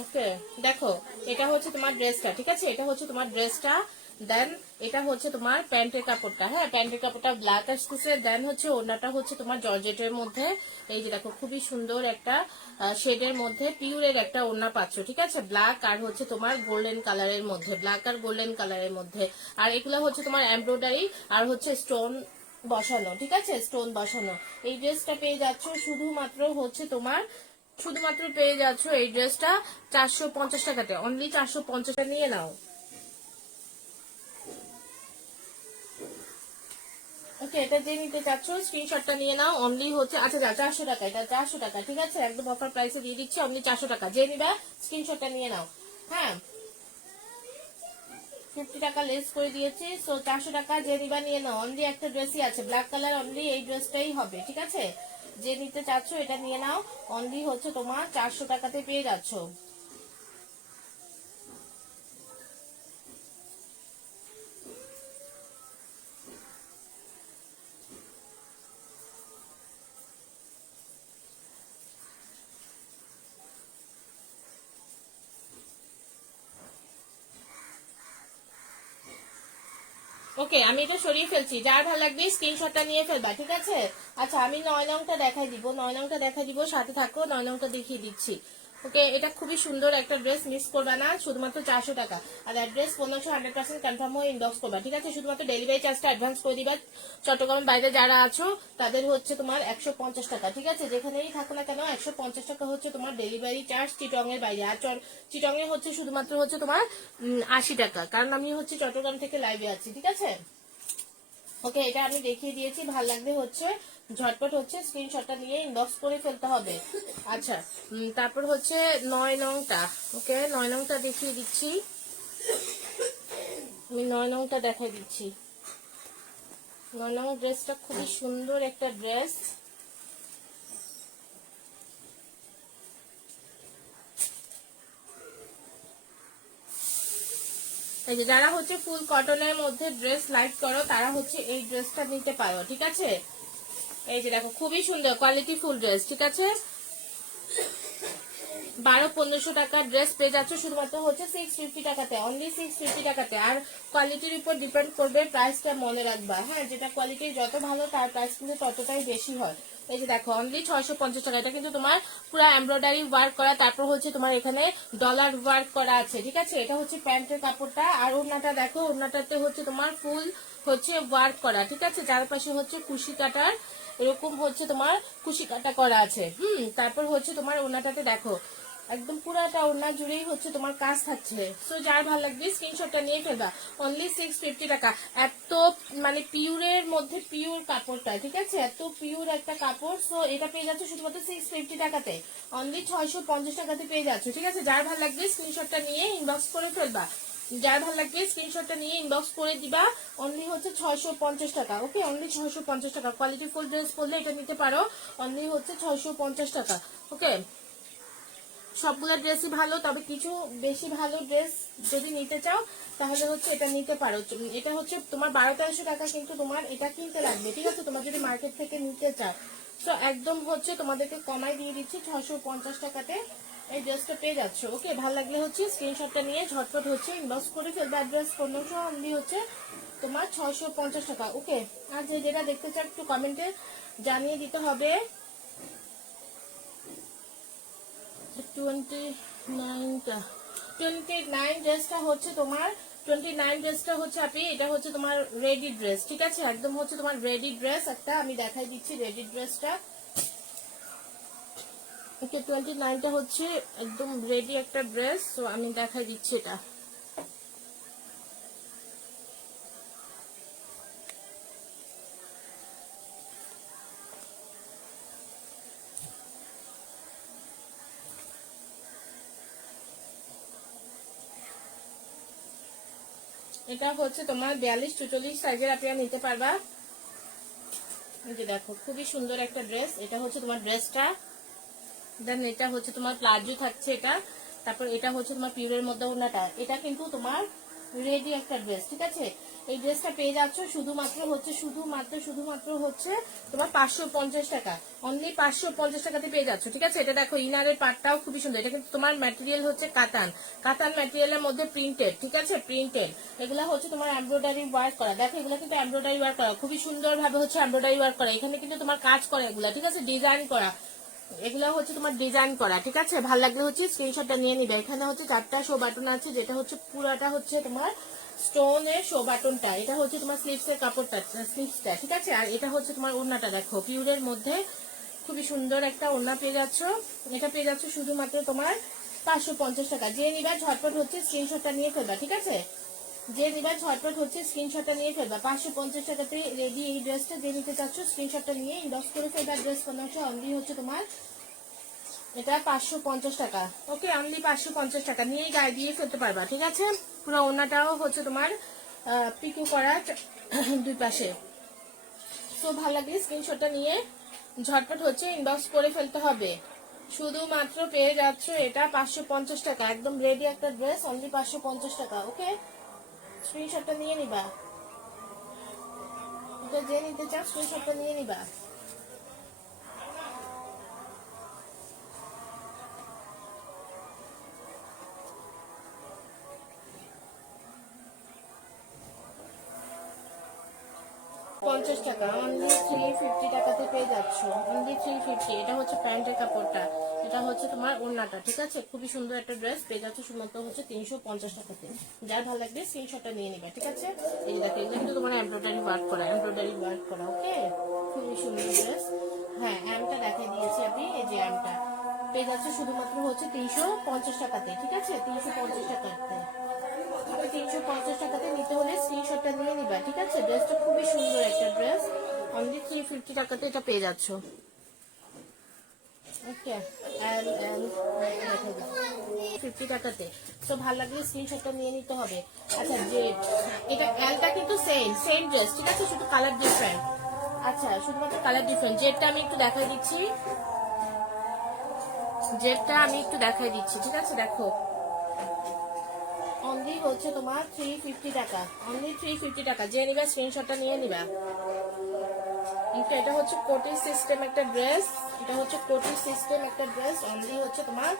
ওকে, দেখো এটা হচ্ছে তোমার ড্রেসটা, ঠিক আছে, এটা হচ্ছে তোমার ড্রেসটা। দেন এটা হচ্ছে তোমার প্যান্টের কাপড়টা, হ্যাঁ প্যান্টের কাপড়টা ব্ল্যাক আসতেছে। দেন হচ্ছে ওড়নাটা হচ্ছে তোমার জর্জেটের মধ্যে, এই যে দেখো খুবই সুন্দর একটা শেডের মধ্যে পিওরের একটা ওড়না পাচ্ছ, ঠিক আছে, ব্ল্যাক আর হচ্ছে তোমার গোল্ডেন কালারের মধ্যে, ব্ল্যাক আর গোল্ডেন কালারের মধ্যে। আর এগুলো হচ্ছে তোমার এমব্রয়ডারি আর হচ্ছে স্টোন বসানো, ঠিক আছে, স্টোন বসানো। এই ড্রেসটা পেয়ে যাচ্ছ শুধুমাত্র পেয়ে যাচ্ছ এই ড্রেসটা 450 টাকাতে, অনলি 450 টাকা নিয়ে নাও। ওকে, এটা যে নিতে চাচ্ছ স্ক্রিনশটটা নিয়ে নাও, অনলি হচ্ছে আচ্ছা 400 টাকা, এটা 400 টাকা, ঠিক আছে, একদম অফার প্রাইসে দিয়ে দিচ্ছি, অনলি 400 টাকা। যে নিবা স্ক্রিনশটটা নিয়ে নাও। হ্যাঁ, 50 টাকা লেস করে দিয়েছি, সো 400 টাকা যে নিবা নিয়ে নাও। অনলি একটা ড্রেসই আছে ব্ল্যাক কালার, অনলি এই ড্রেসটাই হবে, ঠিক আছে, যে নিতে চাচ্ছ এটা নিয়ে নাও। অনলি হচ্ছে তোমার 400 টাকাতে পেয়ে যাচ্ছ। ওকে, আমি এটা সরিয়ে ফেলছি, যার ভালো লাগবে স্ক্রিনশটটা নিয়ে ফেলবা, ঠিক আছে। আচ্ছা, আমি 9 নংটা দেখাই দিব, 9 নংটা দেখাই দিব, সাথে থাকো, 9 নংটা দেখিয়ে দিচ্ছি। ওকে, এটা খুবই সুন্দর একটা ড্রেস, মিস করবা না, শুধুমাত্র 400 টাকা। আর অ্যাড্রেস 1500 100% কনফার্ম হয়ে ইনবক্স করবা, ঠিক আছে, শুধুমাত্র ডেলিভারি চার্জটা অ্যাডভান্স করে দিবা। চট্টগ্রামের বাইরে যারা আছো তাদের হচ্ছে তোমার 150 টাকা, ঠিক আছে, যেখানেই থাকো না কেন 150 টাকা হচ্ছে তোমার ডেলিভারি চার্জ চিটং এর বাইরে। আর চিটং এ হচ্ছে শুধুমাত্র হচ্ছে তোমার 80 টাকা, কারণ আমি হচ্ছে চট্টগ্রাম থেকে লাইভে আছি, ঠিক আছে। ওকে, এটা আমি দেখিয়ে দিয়েছি, ভাল লাগবে হচ্ছে ঝটপট হচ্ছে স্ক্রিনশটটা নিয়ে ইনবক্স করে ফেলতে হবে। আচ্ছা, তারপর হচ্ছে 9 নংটা। ওকে, 9 নংটা দেখিয়ে দিচ্ছি, আমি 9 নংটা দেখাই দিচ্ছি। 9 নং ড্রেসটা খুবই সুন্দর একটা ড্রেস। এই যে যারা হচ্ছে ফুল কটনের মধ্যে ড্রেস লাইক করো তারা হচ্ছে এই ড্রেসটা নিতে পারো, ঠিক আছে। এই যে দেখো খুবই সুন্দর কোয়ালিটি ফুল ড্রেস, ঠিক আছে, 1200-1500 টাকার ড্রেস পেয়ে যাচ্ছ শুধুমাত্র হচ্ছে 650 টাকাতে, অনলি 650 টাকাতে। আর কোয়ালিটির উপর ডিপেন্ড করবে প্রাইসটা, মনে রাখবা, হ্যাঁ, যেটা কোয়ালিটি যত ভালো তার প্রাইস কিন্তু ততটাই বেশি হয়। এই যে দেখো অনলি 650 টাকা, এটা কিন্তু তোমার পুরো এমব্রয়ডারি ওয়ার্ক করা, তারপর হচ্ছে তোমার এখানে ডলার ওয়ার্ক করা আছে, ঠিক আছে। এটা হচ্ছে প্যান্টের কাপড়টা। আর ওড়নাটা দেখো, ওড়নাটাতে হচ্ছে তোমার ফুল হচ্ছে ওয়ার্ক করা, ঠিক আছে, চারপাশে হচ্ছে কুশি কাটার এরকম হচ্ছে তোমার কুশি কাটা করা আছে। তারপর হচ্ছে তোমার ওড়নাটাতে দেখো একদম পুরাটা ওড়না জুড়েই হচ্ছে তোমার কাজ থাকছে। সো যার ভালো লাগবে স্ক্রিনশটটা নিয়ে ফেলবা, অনলি 650 টাকা। এত মানে পিওরের মধ্যে পিওর কাপড়টা, ঠিক আছে, এত পিওর একটা কাপড়। সো এটা পেয়ে যাচ্ছে শুধুমাত্র 650 টাকাতে, অনলি 650 টাকাতে পেয়ে যাচ্ছে, ঠিক আছে। যার ভালো লাগবে স্ক্রিনশটটা নিয়ে ইনবক্স করে ফেলবা, যার ভালো লাগবে স্ক্রিনশটটা নিয়ে ইনবক্স করে দিবা। অনলি হচ্ছে 650 টাকা। ওকে, অনলি 650 টাকা। কোয়ালিটি ফুল ড্রেস পরলে এটা নিতে পারো, অনলি হচ্ছে 650 টাকা। ওকে, সবগুলো ড্রেসই ভালো, তবে কিছু বেশি ভালো ড্রেস যদি নিতে চাও তাহলে হচ্ছে এটা নিতে পারো। এটা হচ্ছে তোমার 1200-1300 টাকা কিন্তু তোমার এটা কিনতে লাগবে, ঠিক আছে, তোমার যদি মার্কেট থেকে নিতে চাও। তো একদম হচ্ছে তোমাদেরকে কমাই দিয়ে দিচ্ছি, 650 টাকাতে এই ড্রেসটা পেয়ে যাচ্ছ। ওকে, ভালো লাগলে হচ্ছে স্ক্রিনশটটা নিয়ে ঝটপট হচ্ছে ইনবক্স করে ফেলবে। অ্যাড্রেস 1500, অনলি হচ্ছে তোমার 650 টাকা। ওকে, আর যেটা দেখতে চাও একটু কমেন্টে জানিয়ে দিতে হবে। 29 ড্রেসটা হচ্ছে তোমার 29 ড্রেসটা হচ্ছে আপনি, এটা হচ্ছে তোমার রেডি ড্রেস, ঠিক আছে, একদম হচ্ছে তোমার রেডি ড্রেস একটা, আমি দেখাই দিচ্ছি রেডি ড্রেসটা। ওকে, 29টা হচ্ছে একদম রেডি একটা ড্রেস, তো আমি দেখাই দিচ্ছি এটা। এটা হচ্ছে তোমার 42-44 সাইজের আপনি নিতে পারবা। এই যে দেখো খুবই সুন্দর একটা ড্রেস, এটা হচ্ছে তোমার ড্রেসটা। দেন এটা হচ্ছে তোমার প্লাজো থাকছে এটা, তারপর এটা হচ্ছে তোমার পিওরের মধ্যে ওড়নাটা। এটা কিন্তু তোমার রেডি একটা ড্রেস, ঠিক আছে। এই ড্রেসটা পেয়ে যাচ্ছ শুধুমাত্র হচ্ছে তোমার 550 টাকা, অনলি 550 টাকাতে পেয়ে যাচ্ছ, ঠিক আছে। এটা দেখো ইনারের পার্টটাও খুবই সুন্দর, এটা কিন্তু তোমার ম্যাটেরিয়াল হচ্ছে কাতান ম্যাটেরিয়ালের মধ্যে প্রিন্টেড, ঠিক আছে, প্রিন্টেড। এগুলা হচ্ছে তোমার এমব্রয়ডারি ওয়ার্ক করা, দেখো এগুলো কিন্তু এমব্রয়ডারি ওয়ার্ক করা, খুবই সুন্দর ভাবে হচ্ছে এমব্রয়ডারি ওয়ার্ক করা, এখানে কিন্তু তোমার কাজ করা এগুলা, ঠিক আছে, ডিজাইন করা, এগুলো হচ্ছে তোমার ডিজাইন করা, ঠিক আছে। ভালো লাগলে হচ্ছে স্ক্রিনশটটা নিয়ে নিবে। এখানে হচ্ছে 4টা শো বাটন আছে, যেটা হচ্ছে পুরাটা হচ্ছে তোমার স্টোনের শো বাটনটা, এটা হচ্ছে তোমার স্লিভস এর কাপড়টা, স্লিভসটা, ঠিক আছে। আর এটা হচ্ছে তোমার ওড়নাটা, দেখো পিউরের মধ্যে খুবই সুন্দর একটা ওড়না পেয়ে যাচ্ছ। এটা পেয়ে যাচ্ছ শুধুমাত্র তোমার 550 টাকা। যে নিবা ঝটপট হচ্ছে স্ক্রিনশটটা নিয়ে ফেলবা, ঠিক আছে। যে নিবা ঝটপট হচ্ছে স্ক্রিনশটটা নিয়ে ফেলবা। 550 টাকাতে রেডি এই ড্রেসটা, যে নিতে চাচ্ছ স্ক্রিনশটটা নিয়ে ইনবক্স করে ফেলবা। ড্রেস বানাচ্ছ অনলি হচ্ছে তোমার এটা 550 টাকা, ওকে, অনলি 550 টাকা নিয়ে গায়ে দিয়ে ফেলতে পারবা, ঠিক আছে। পুরো ওড়নাটাও হচ্ছে তোমার পিকো করা দুই পাশে। তো ভালো লাগলে স্ক্রিনশটটা নিয়ে ঝটপট হচ্ছে ইনবক্স করে ফেলতে হবে। শুধুমাত্র পেয়ে যাচ্ছ এটা 550 টাকা, একদম রেডি একটা ড্রেস, অনলি 550 টাকা, ওকে। স্ক্রিনশটটা নিয়ে নিবা, এটা যে নিতে চাও স্ক্রিনশটটা নিয়ে নিবা। পঞ্চাশ টাকা, অনলি 350 টাকাতে পেয়ে যাচ্ছ, অনলি 350। এটা হচ্ছে প্যান্টের কাপড়টা, এটা হচ্ছে তোমার ওড়নাটা, ঠিক আছে। খুবই সুন্দর একটা ড্রেস পেয়ে যাচ্ছ শুধুমাত্র হচ্ছে 350 টাকাতে। যার ভালো লাগবে স্ক্রিনশটটা নিয়ে নিবা, ঠিক আছে। এই যে দেখো এগুলো কিন্তু তোমার এমব্রয়ডারি ওয়ার্ক করা, ওকে, খুবই সুন্দর ড্রেস। হ্যাঁ, অ্যামটা দেখাই দিয়েছি আপনি, এই যে অ্যামটা পেয়ে যাচ্ছে শুধুমাত্র হচ্ছে 350 টাকাতে, ঠিক আছে, 350 টাকাতে। 350 টাকাতে নিতে হলে স্ক্রিনশটটা নিয়ে নিবা, ঠিক আছে। ড্রেসটা খুবই সুন্দর একটা ড্রেস, অনলি 350 টাকাতে এটা পেয়ে যাচ্ছ, ওকে। 50 টাকাতে। তো ভালো লাগলে স্ক্রিনশটটা নিয়ে নিতে হবে। আচ্ছা, জেড, এটা এলটা কিন্তু সেম ড্রেস, ঠিক আছে, শুধু কালার ডিফারেন্ট। আচ্ছা, শুধুমাত্র কালার ডিফারেন্ট। জেডটা আমি একটু দেখাই দিচ্ছি, ঠিক আছে। দেখো অনলি হচ্ছে তোমার 350 টাকা, অনলি 350 টাকা। যে নিবা স্ক্রিনশটটা নিয়ে নিবা। এটা হচ্ছে কোটি সিস্টেম একটা ড্রেস, অনলি হচ্ছে তোমার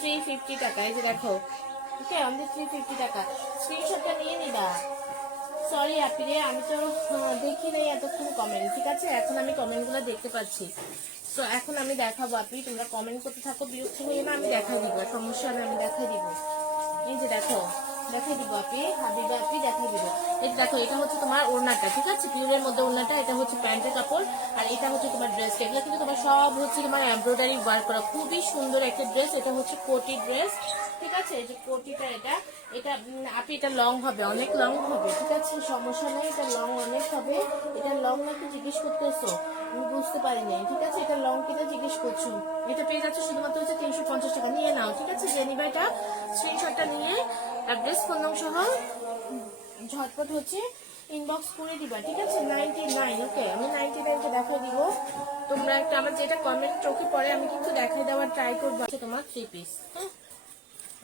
350 টাকা। এই যে দেখো, ওকে, অনলি 350 টাকা। স্ক্রিনশটটা নিয়ে নিবা। সরি আপিরে, আমি তো দেখি নাই এতক্ষণ কমেন্ট, ঠিক আছে। এখন আমি কমেন্টগুলো দেখতে পাচ্ছি, তো এখন আমি দেখাবো। আপনি তোমরা কমেন্ট করতে থাকো, বিরক্ত হয়ে না, আমি দেখাই দিব, সমস্যা নেই, আমি দেখাই দিব। এই যে দেখো, দেখাই দিব আপনি, হাবিবা আপনি দেখাই দিব। এই দেখো, এটা হচ্ছে তোমার ওড়নাটা, ঠিক আছে, পিউরের মধ্যে ওড়নাটা, এটা হচ্ছে প্যান্টের কাপড়, আর এটা হচ্ছে তোমার ড্রেসটা। এগুলো কিন্তু তোমার সব হচ্ছে তোমার এমব্রয়ডারি ওয়ার্ক করা, খুবই সুন্দর একটা ড্রেস। এটা হচ্ছে কোটি ড্রেস, ঠিক আছে। এই যে কোটিটা, এটা আপনি এটা লং হবে, অনেক লং হবে, ঠিক আছে, সমস্যা নেই, এটা লং অনেক হবে। এটা লং নাকি জিজ্ঞেস করতেছো, আমি বুঝতে পারি নাই, ঠিক আছে। এটা লং কিনা জিজ্ঞেস করছো। এটা পেয়ে যাচ্ছে শুধুমাত্র হচ্ছে 350 টাকা, নিয়ে নাও, ঠিক আছে। জেনিবা এটা স্ক্রিনশটটা নিয়ে অ্যাড্রেস ফোন নাম সহ ঝটপট হচ্ছে ইনবক্স করে দিবা, ঠিক আছে। 99, ওকে, আমি 99কে দেখাই দিব। তোমরা একটা আমার যেটা কমেন্ট চোখে পড়ে আমি কিন্তু দেখাই দেওয়ার ট্রাই করবো। তোমার 3 পিস, হ্যাঁ,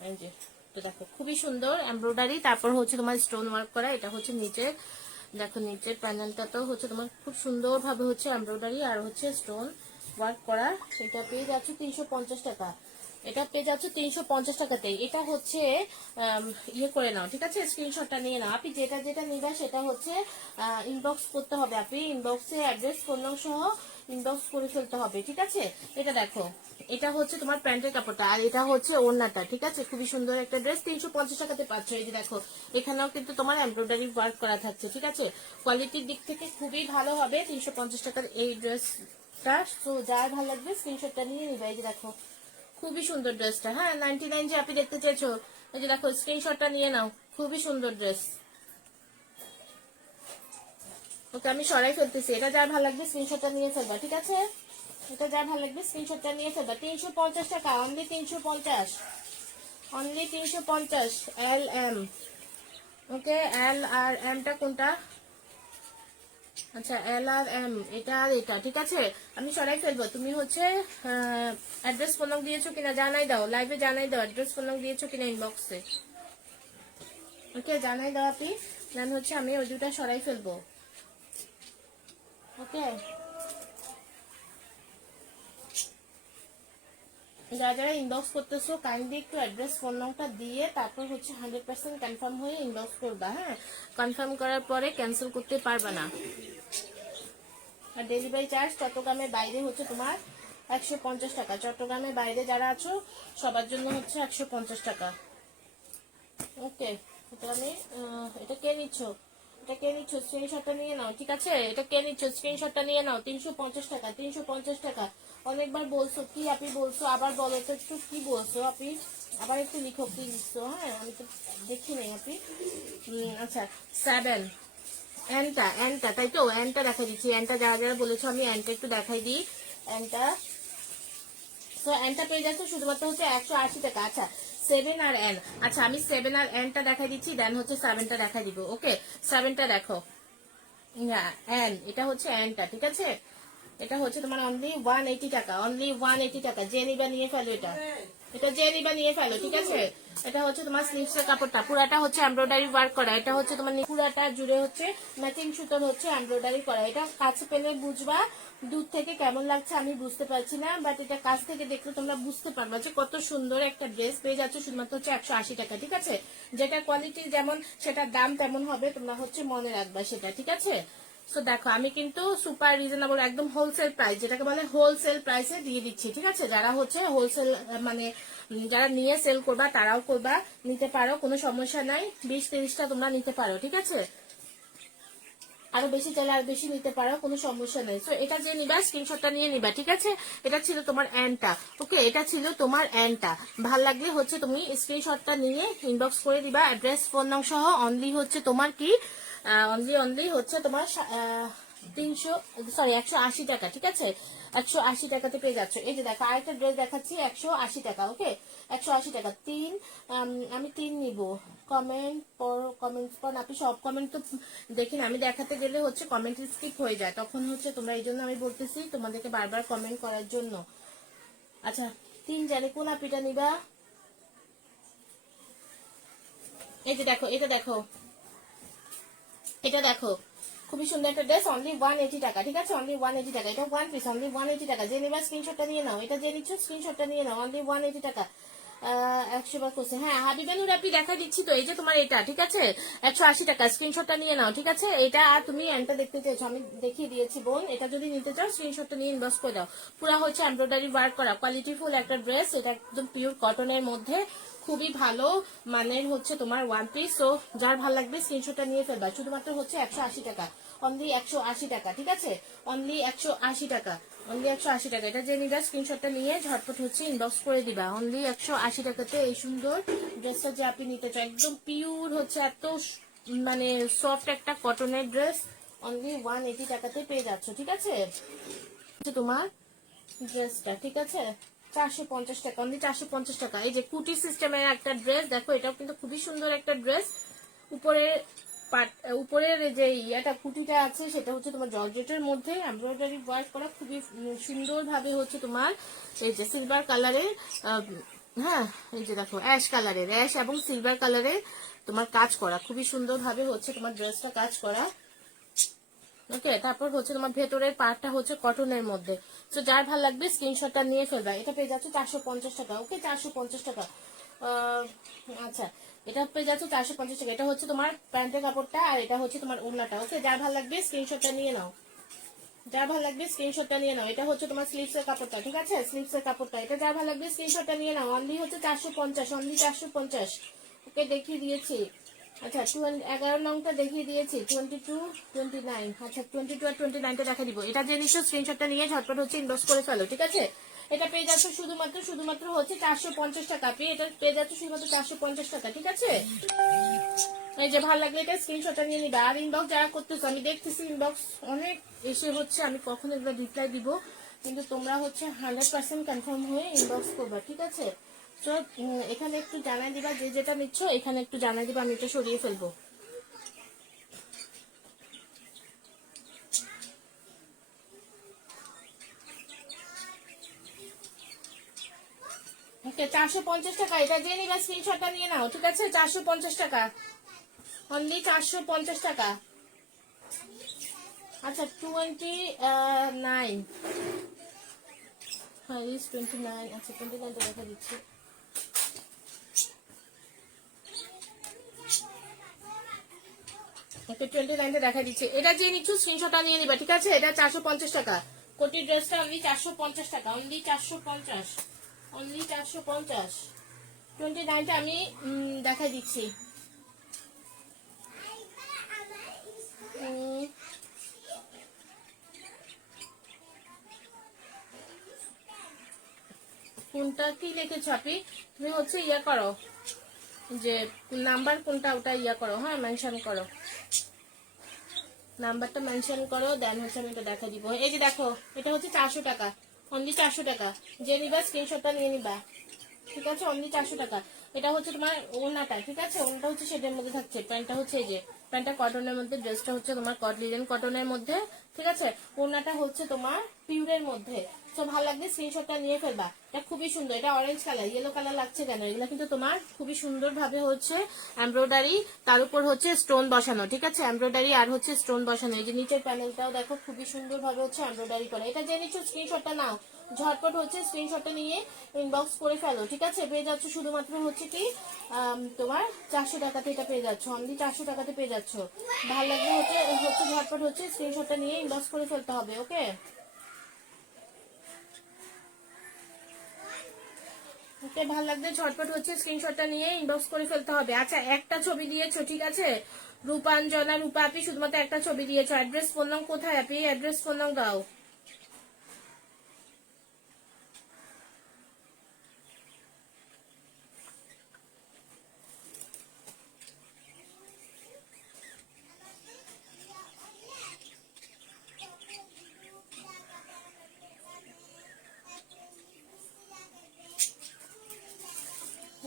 এই যে, তো দেখো খুবই সুন্দর এমব্রয়ডারি, তারপর হচ্ছে তোমার স্টোন ওয়ার্ক করা। এটা হচ্ছে নিচের, দেখো নিচের প্যানেলটাতেও হচ্ছে তোমার খুব সুন্দর ভাবে হচ্ছে এমব্রয়ডারি আর হচ্ছে স্টোন ওয়ার্ক করা। সেটা পেয়ে যাচ্ছে 350 টাকা, এটা পেয়ে যাচ্ছে 350 টাকাতে। এটা হচ্ছে ইয়ে করে নাও, ঠিক আছে, স্ক্রিনশটটা নিয়ে নাও। আপনি যেটা নিবা সেটা হচ্ছে ইনবক্স করতে হবে, আপনি ইনবক্সে অ্যাড্রেস ফোন নাম সহ ইনবক্স করে ফেলতে হবে, ঠিক আছে। এটা দেখো, এটা হচ্ছে তোমার প্যান্টের কাপড়টা, আর এটা হচ্ছে ওড়নাটা, ঠিক আছে। খুবই সুন্দর একটা ড্রেস, 350 টাকাতে পাচ্ছ। এই যে দেখো, এখানেও কিন্তু তোমার এমব্রয়ডারি ওয়ার্ক করা থাকছে, ঠিক আছে। কোয়ালিটির দিক থেকে খুবই ভালো হবে 350 টাকার এই ড্রেসটা। তো যার ভালো লাগবে স্ক্রিনশটটা নিয়ে নিবে। এই যে দেখো, খুবই সুন্দর ড্রেসটা, হ্যাঁ, 99 যে আপনি দেখতে চাইছো, এই যে দেখো স্ক্রিনশটটা নিয়ে নাও, খুবই সুন্দর ড্রেস, ওকে। আমি সরাই ফেলতেছি, এটা যার ভালো লাগবে স্ক্রিনশটটা নিয়ে ফেলবা, ঠিক আছে। এটা যার ভালো লাগবে স্ক্রিনশটটা নিয়ে ফেলবা। 350 টাকা, অনলি 350, অনলি 350। এল এম, ওকে। এল আর এমটা কোনটা? আচ্ছা, এল আর এম, এটা আর এটা, ঠিক আছে। আমি সরাই ফেলবো। তুমি হচ্ছে অ্যাড্রেস ফোন দিয়েছো কিনা জানাই দাও, লাইভে জানাই দাও অ্যাড্রেস ফোন দিয়েছো কিনা ইনবক্সে। ওকে জানাই দাও আপনি, দেন হচ্ছে আমি ওই দুটা সরাই ফেলবো। ওকে, যারা যারা ইনবক্স করতেছো কাইন্ডলি একটু অ্যাড্রেস ফোন নাম্বারটা দিয়ে তারপর হচ্ছে 100% কনফার্ম হয়ে ইনবক্স করবা। হ্যাঁ, কনফার্ম করার পরে ক্যান্সেল করতে পারবা না। আর ডেলিভারি চার্জ চট্টগ্রামের বাইরে হচ্ছে তোমার 150 টাকা। চট্টগ্রামের বাইরে যারা আছো সবার জন্য হচ্ছে 150 টাকা। ওকে, এটা আমি এটা কে নিচ্ছ, এটা কে নিচ্ছ স্ক্রিনশটটা নিয়ে নাও, ঠিক আছে? এটা কে নিচ্ছ স্ক্রিনশটটা নিয়ে নাও। 350 টাকা, 350 টাকা। অনেকবার বলছো কি আপনি, বলছো আবার বলো তো একটু কি বলছো আপনি, আবার একটু লিখো কি লিখছো। হ্যাঁ, আমি তো দেখি নাই আপনি। আচ্ছা, 7 এনটা, এনটা তাই তো, এনটা দেখাই দিচ্ছি। এনটা যারা যারা বলেছো আমি এনটা একটু দেখাই দিই। এনটা, তো এনটা পেয়ে যাচ্ছে শুধুমাত্র হচ্ছে 180 টাকা। আচ্ছা 7 আর এন, আচ্ছা আমি 7 আর এনটা দেখাই দিচ্ছি, দেন হচ্ছে 7টা দেখাই দিব। ওকে, 7টা দেখো। হ্যাঁ, এন, এটা হচ্ছে এনটা, ঠিক আছে? এটা হচ্ছে তোমার অনলি 180 টাকা, অনলি 180 টাকা। যে নিবা নিয়ে ফেলো এটা, এটা যে নিবা নিয়ে ফেলো, ঠিক আছে? এটা হচ্ছে তোমার স্লিভস এর কাপড়টা, পুরাটা হচ্ছে এমব্রয়ডারি ওয়ার্ক করা। এটা হচ্ছে তোমার পুরাটা জুড়ে হচ্ছে ম্যাচিং সুতোর হচ্ছে এমব্রয়ডারি করা। এটা কাছে পেলে বুঝবা, দূর থেকে কেমন লাগছে আমি বুঝতে পারছি না, বাট এটা কাছ থেকে দেখলে তোমরা বুঝতে পারবা যে কত সুন্দর একটা ড্রেস পেয়ে যাচ্ছে শুধুমাত্র হচ্ছে 180 টাকা, ঠিক আছে? যেটা কোয়ালিটি যেমন সেটার দাম তেমন হবে, তোমরা হচ্ছে মনে রাখবা সেটা, ঠিক আছে? সো দেখো আমি কিন্তু সুপার রিজনেবল একদম হোলসেল প্রাইস, যেটাকে বলে হোলসেল প্রাইসে দিয়ে দিচ্ছি, ঠিক আছে? যারা হচ্ছে হোলসেল মানে যারা নিয়ে সেল করবা তারাও করবা, নিতে পারো, কোনো সমস্যা নাই। 20-30টা তোমরা নিতে পারো, ঠিক আছে? আরো বেশি চাইলে আরো বেশি নিতে পারো, কোনো সমস্যা নেই। তো এটা যে নিবা স্ক্রিনশটটা নিয়ে নিবা, ঠিক আছে? এটা ছিল তোমার এন্ডটা। ওকে, এটা ছিল তোমার এন্ডটা। ভাল লাগলে হচ্ছে তুমি স্ক্রিনশটটা নিয়ে ইনবক্স করে দিবা, অ্যাড্রেস ফোন নাম্বার সহ। অনলি হচ্ছে তোমার কি, অনলি হচ্ছে তোমার 300, সরি 180 টাকা, ঠিক আছে? 180 টাকাতে পেয়ে যাচ্ছ। এই যে দেখো আরেকটা ড্রেস দেখাচ্ছি 180 টাকা। ওকে, 180 টাকা। আমি 3 নিব। কমেন্ট পর, কমেন্টস পর, আপনি সব কমেন্ট তো দেখি না, আমি দেখাতে গেলে হচ্ছে কমেন্ট স্কিপ হয়ে যায়, তখন হচ্ছে তোমরা, এই জন্য আমি বলতেছি তোমাদেরকে বারবার কমেন্ট করার জন্য। আচ্ছা 3 জানি কোন আপিটা নিবা। এই যে দেখো, এটা দেখো, এটা দেখো, খুবই সুন্দর একটা ড্রেস, অনলি 180 টাকা, ঠিক আছে? অনলি 180 টাকা। এটা 1 পিস, অনলি 180 টাকা। যে নেবা স্ক্রিনশটটা নিয়ে নাও, এটা যে নিচ্ছ স্ক্রিনশটটা নিয়ে নাও, অনলি 180 টাকা। 100 বার করছে। হ্যাঁ হাবিবানুর আপনি দেখা দিচ্ছি তো, এই যে তোমার এটা, ঠিক আছে? 180 টাকা, স্ক্রিনশটটা নিয়ে নাও, ঠিক আছে? এটা আর তুমি এন্ডটা দেখতে চাইছো, আমি দেখিয়ে দিয়েছি বোন। এটা যদি নিতে চাও স্ক্রিনশটটা নিয়ে ইনবক্স করে দাও। পুরা হচ্ছে এমব্রয়ডারি ওয়ার্ক করা, কোয়ালিটিফুল একটা ড্রেস। এটা একদম পিওর কটনের মধ্যে, খুবই ভালো মানের হচ্ছে তোমার ওয়ান পিস। সো যার ভালো লাগবে স্ক্রিনশটটা নিয়ে ফেলবা। শুধুমাত্র হচ্ছে 180 টাকা, অনলি 180 টাকা, ঠিক আছে? অনলি 180 টাকা, অনলি 180 টাকা। এটা যে নিবা স্ক্রিনশটটা নিয়ে ঝটপট হচ্ছে ইনবক্স করে দিবা। অনলি 180 টাকাতে এই সুন্দর ড্রেসটা যে আপনি নিতে চান, একদম পিওর হচ্ছে, এত মানে সফট একটা কটনের ড্রেস, অনলি 180 টাকাতে পেয়ে যাচ্ছ, ঠিক আছে? তোমার ড্রেসটা, ঠিক আছে? 450 টাকা, অনলি 450 টাকা। এই যে কুটি সিস্টেমের একটা ড্রেস দেখো, এটাও কিন্তু খুবই সুন্দর একটা ড্রেস। উপরে উপরের যে ইয়াটা কুটিটা আছে সেটা হচ্ছে তোমার জর্জেটের মধ্যে এমব্রয়ডারি ওয়ার্ক করা, খুবই সুন্দর ভাবে হচ্ছে তোমার এই যে সিলভার কালারের, হ্যাঁ এই যে দেখো অ্যাশ কালারের, অ্যাশ এবং সিলভার কালারের তোমার কাজ করা, খুবই সুন্দর ভাবে হচ্ছে তোমার ড্রেসটা কাজ করা। ওকে, তারপর হচ্ছে তোমার ভেতরের পার্টটা হচ্ছে কটনের মধ্যে। তো যার ভালো লাগবে স্ক্রিনশটটা নিয়ে ফেলবা। এটা পেয়ে যাচ্ছে 450 টাকা। ওকে, 450 টাকা। আচ্ছা, এটা পেয়ে যাচ্ছে 450 টাকা। এটা হচ্ছে তোমার প্যান্টের কাপড়টা, আর এটা হচ্ছে তোমার ওড়নাটা। ওকে, যার ভালো লাগবে স্ক্রিনশটটা নিয়ে নাও, যার ভালো লাগবে স্ক্রিনশটটা নিয়ে নাও। এটা হচ্ছে তোমার স্লিভস এর কাপড়টা, ঠিক আছে? স্লিভস এর কাপড়টা, এটা যার ভালো লাগবে স্ক্রিনশটটা নিয়ে নাও। অনলি হচ্ছে 450, অনলি 450। ওকে, দেখিয়ে দিয়েছি। আচ্ছা 11 নংটা দেখিয়ে দিয়েছি, 22, 29। আচ্ছা 22 আর 29টা দেখা দিব। এটা যে নিশ্চয় স্ক্রিনশটটা নিয়ে ঝটপট হচ্ছে ইনবক্স করে ফেলো, ঠিক আছে? এটা পেয়ে যাচ্ছে শুধুমাত্র হচ্ছে 450 টাকা। এটা পেয়ে যাচ্ছে শুধুমাত্র 450 টাকা, ঠিক আছে? এই যে ভালো লাগলে এটা স্ক্রিনশটটা নিয়ে নিবা। আর ইনবক্স যারা করতেছো, আমি দেখতেছি ইনবক্স অনেক এসে হচ্ছে, আমি কখন এগুলো রিপ্লাই দিব, কিন্তু তোমরা হচ্ছে 100% কনফার্ম হয়ে ইনবক্স করবা, ঠিক আছে? তো এখানে একটু জানাই দিবা, যে যেটা নিচ্ছ এখানে একটু জানাই দিবা, আমি এটা সরিয়ে ফেলবো। ওকে, 450 টাকা। এটা দিয়ে নিবা, স্ক্রিনশটটা নিয়ে নাও, ঠিক আছে? 450 টাকা। অনলি 450 টাকা। আচ্ছা 29, হ্যাঁ 29, আচ্ছা 29 দেখা দিচ্ছি। ওকে 29 দেখা দিচ্ছে। এটা যে নিচ্ছ স্ক্রিনশটটা নিয়ে নিবা, ঠিক আছে? এটা 450 টাকা। কোটি ড্রেসটা অনলি 450 টাকা, অনলি 450, অনলি 450। 29টা আমি দেখাই দিচ্ছি। কোনটা কি লিখেছো আপনি? তুমি হচ্ছে ইয়া করো, যে নাম্বার কোনটা ওটা ইয়া করো, হ্যাঁ মেনশন করো, নাম্বারটা মেনশন করো, দেন হচ্ছে আমি এটা দেখা দিব। এই যে দেখো, এটা হচ্ছে 400 টাকা, অনলি 400 টাকা। যে নিবা স্ক্রিনশটটা নিয়ে নিবা, ঠিক আছে? অনলি 400 টাকা। এটা হচ্ছে তোমার ওড়নাটা, ঠিক আছে? ওড়নাটা হচ্ছে সেটার মধ্যে থাকছে, প্যান্টটা হচ্ছে এই যে প্যান্টটা কটনের মধ্যে, ড্রেসটা হচ্ছে তোমার লিনেন কটনের মধ্যে, ঠিক আছে? ওড়নাটা হচ্ছে তোমার পিউরের মধ্যে। তো ভালো লাগবে স্ক্রিনশটটা নিয়ে ফেলবা। এটা খুবই সুন্দর, এটা অরেঞ্জ কালার, ইয়েলো কালার লাগছে কেন? এগুলো কিন্তু তোমার খুবই সুন্দর ভাবে হচ্ছে এমব্রয়ডারি, তার উপর হচ্ছে স্টোন বসানো, ঠিক আছে? এমব্রয়ডারি আর হচ্ছে স্টোন বসানো। এই যে নিচের প্যানেলটাও দেখো খুবই সুন্দর ভাবে হচ্ছে এমব্রয়ডারি করা। এটা যে নিচ্ছ স্ক্রিনশটটা নাও, ঝটপট হচ্ছে স্ক্রিনশটটা নিয়ে ইনবক্স করে ফেলো, ঠিক আছে? পেয়ে যাচ্ছ শুধুমাত্র হচ্ছে কি তোমার 400 টাকাতে এটা পেয়ে যাচ্ছ, অনলি 400 টাকাতে পেয়ে যাচ্ছ। ভালো লাগলে হচ্ছে ঝটপট হচ্ছে স্ক্রিনশটটা নিয়ে ইনবক্স করে ফেলতে হবে, ওকে? ওকে, ভালো লাগলে ঝটপট হচ্ছে স্ক্রিনশটটা নিয়ে ইনবক্স করে ফেলতে হবে। আচ্ছা একটা ছবি দিয়েছো, ঠিক আছে? রূপাঞ্জনা, রূপা আপনি শুধুমাত্র একটা ছবি দিয়েছো। অ্যাড্রেস ফোন নাম কোথায় আপনি? অ্যাড্রেস ফোন নাম দাও।